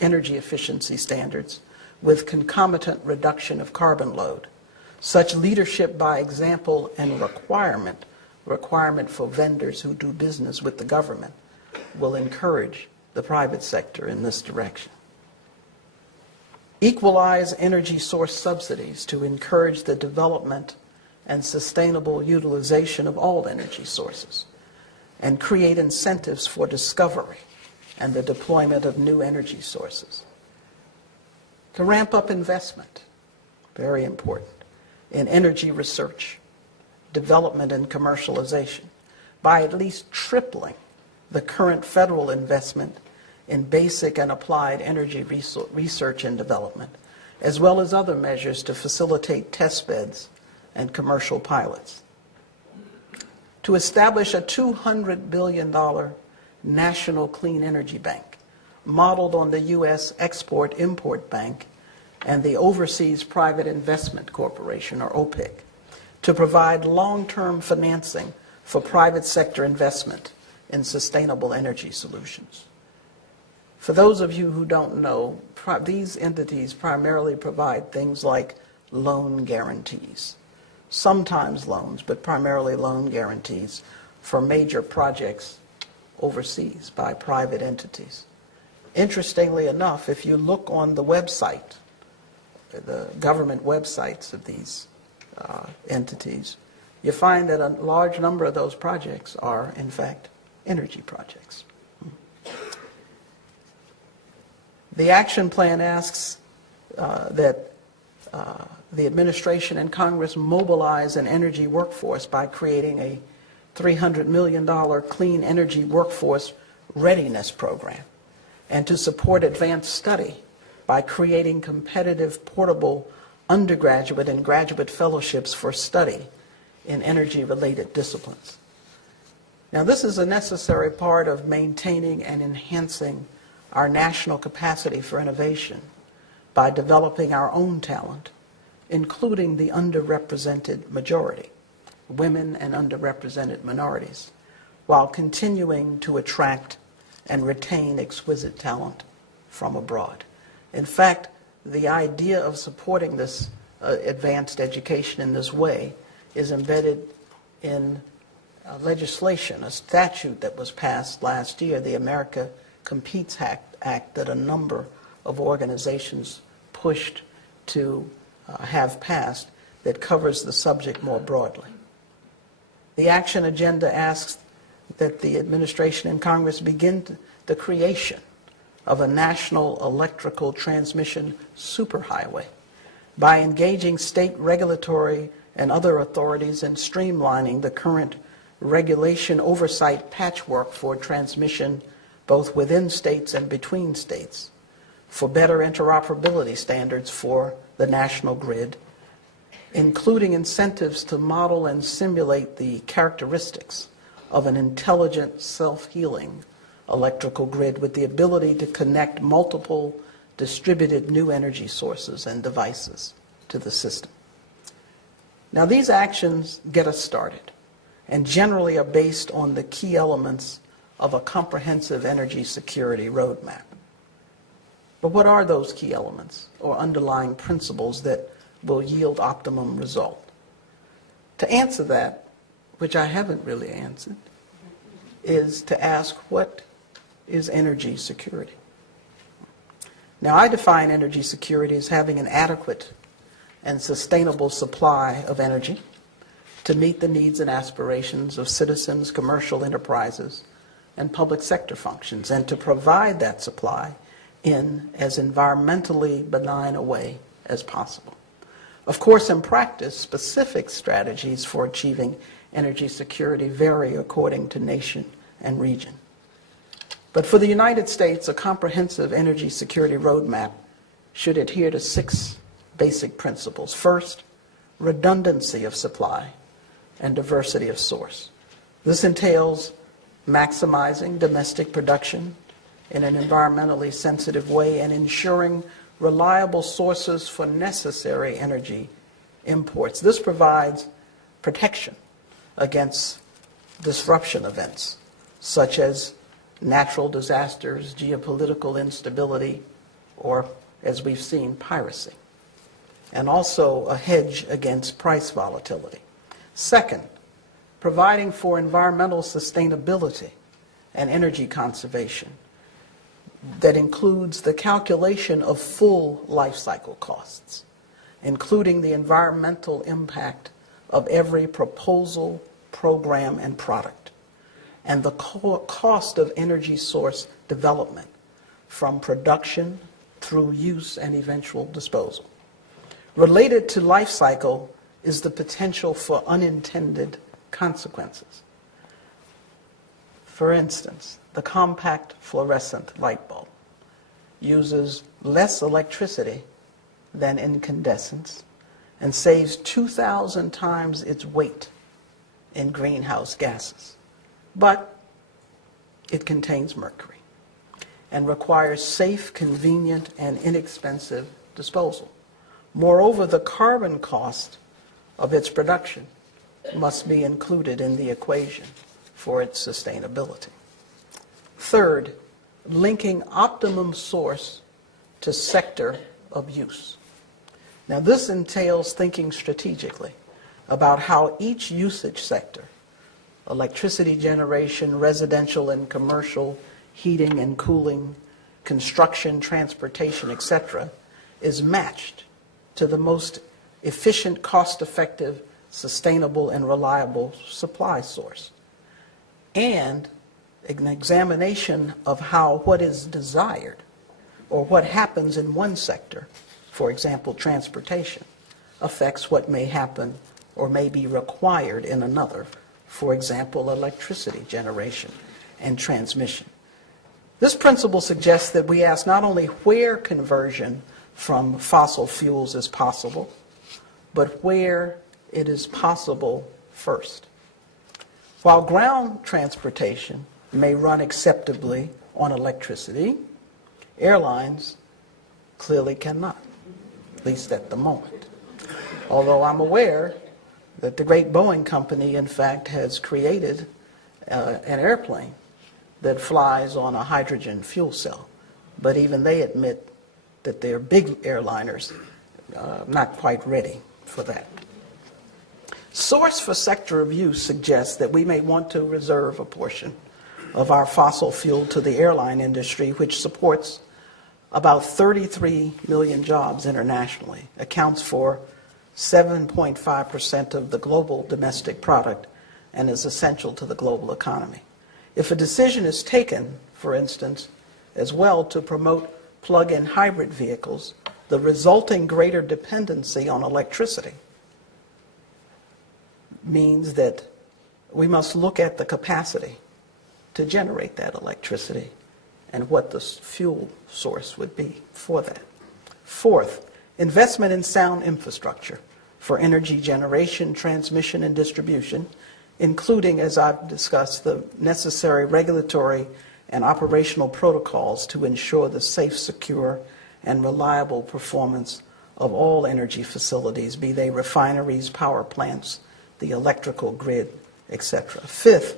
energy efficiency standards with concomitant reduction of carbon load. Such leadership by example and requirement for vendors who do business with the government will encourage the private sector in this direction. Equalize energy source subsidies to encourage the development and sustainable utilization of all energy sources, and create incentives for discovery and the deployment of new energy sources. To ramp up investment, very important, in energy research, development, and commercialization by at least tripling the current federal investment in basic and applied energy research and development, as well as other measures to facilitate test beds and commercial pilots. To establish a $200 billion national clean energy bank, modeled on the U.S. Export-Import Bank and the Overseas Private Investment Corporation, or OPIC, to provide long-term financing for private sector investment in sustainable energy solutions. For those of you who don't know, these entities primarily provide things like loan guarantees, sometimes loans, but primarily loan guarantees for major projects overseas by private entities. Interestingly enough, if you look on the website, the government websites of these entities, you find that a large number of those projects are, in fact, energy projects. The action plan asks that the administration and Congress mobilize an energy workforce by creating a $300 million clean energy workforce readiness program, and to support advanced study by creating competitive portable undergraduate and graduate fellowships for study in energy-related disciplines. Now, this is a necessary part of maintaining and enhancing our national capacity for innovation by developing our own talent, including the underrepresented majority, women and underrepresented minorities, while continuing to attract and retain exquisite talent from abroad. In fact, the idea of supporting this advanced education in this way is embedded in legislation, a statute that was passed last year, the America Competes Act, that a number of organizations pushed to have passed, that covers the subject more broadly. The action agenda asks that the administration and Congress begin the creation of a national electrical transmission superhighway by engaging state regulatory and other authorities in streamlining the current regulation oversight patchwork for transmission both within states and between states, for better interoperability standards for the national grid, including incentives to model and simulate the characteristics of an intelligent, self-healing electrical grid with the ability to connect multiple distributed new energy sources and devices to the system. Now, these actions get us started and generally are based on the key elements of a comprehensive energy security roadmap. But what are those key elements or underlying principles that will yield optimum result? To answer that, which I haven't really answered, is to ask, what is energy security? Now, I define energy security as having an adequate and sustainable supply of energy to meet the needs and aspirations of citizens, commercial enterprises, and public sector functions, and to provide that supply in as environmentally benign a way as possible. Of course, in practice, specific strategies for achieving energy security vary according to nation and region. But for the United States, a comprehensive energy security roadmap should adhere to 6 basic principles. First, redundancy of supply and diversity of source. This entails maximizing domestic production in an environmentally sensitive way and ensuring reliable sources for necessary energy imports. This provides protection against disruption events, such as natural disasters, geopolitical instability, or, as we've seen, piracy, and also a hedge against price volatility. Second, providing for environmental sustainability and energy conservation that includes the calculation of full life cycle costs, including the environmental impact of every proposal, program, and product, and the cost of energy source development from production through use and eventual disposal. Related to life cycle is the potential for unintended consequences. For instance, the compact fluorescent light bulb uses less electricity than incandescents and saves 2,000 times its weight in greenhouse gases. But it contains mercury and requires safe, convenient, and inexpensive disposal. Moreover, the carbon cost of its production must be included in the equation for its sustainability. Third, linking optimum source to sector of use. Now, this entails thinking strategically about how each usage sector, electricity generation, residential and commercial, heating and cooling, construction, transportation, etc., is matched to the most efficient, cost-effective, sustainable, and reliable supply source. And an examination of how what is desired or what happens in one sector, for example, transportation, affects what may happen or may be required in another, for example, electricity generation and transmission. This principle suggests that we ask not only where conversion from fossil fuels is possible, but where it is possible first. While ground transportation may run acceptably on electricity, airlines clearly cannot, at least at the moment. Although I'm aware that the great Boeing company, in fact, has created an airplane that flies on a hydrogen fuel cell. But even they admit that their big airliners not quite ready for that. Source for sector of use suggests that we may want to reserve a portion of our fossil fuel to the airline industry, which supports about 33 million jobs internationally, accounts for 7.5% of the global domestic product, and is essential to the global economy. If a decision is taken, for instance, as well to promote plug-in hybrid vehicles, the resulting greater dependency on electricity means that we must look at the capacity to generate that electricity and what the fuel source would be for that. Fourth, investment in sound infrastructure for energy generation, transmission, and distribution, including, as I've discussed, the necessary regulatory and operational protocols to ensure the safe, secure, and reliable performance of all energy facilities, be they refineries, power plants, the electrical grid, etc. Fifth,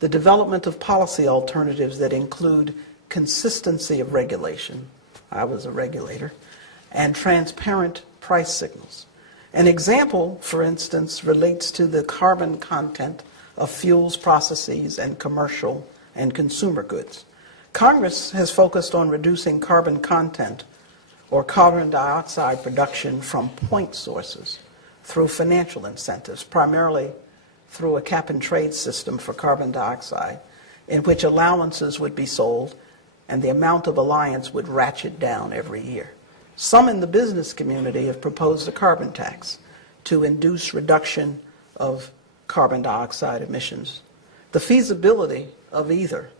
the development of policy alternatives that include consistency of regulation, I was a regulator, and transparent price signals. An example, for instance, relates to the carbon content of fuels, processes, and commercial and consumer goods. Congress has focused on reducing carbon content or carbon dioxide production from point sources through financial incentives, primarily through a cap-and-trade system for carbon dioxide, in which allowances would be sold and the amount of alliance would ratchet down every year. Some in the business community have proposed a carbon tax to induce reduction of carbon dioxide emissions. The feasibility of either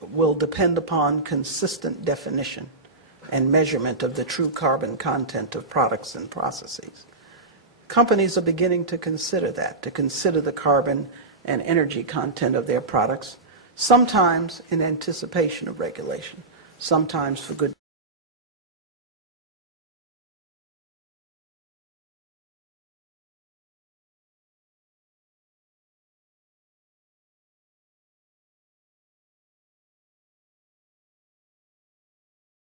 will depend upon consistent definition and measurement of the true carbon content of products and processes. Companies are beginning to consider that, to consider the carbon and energy content of their products, sometimes in anticipation of regulation, sometimes for good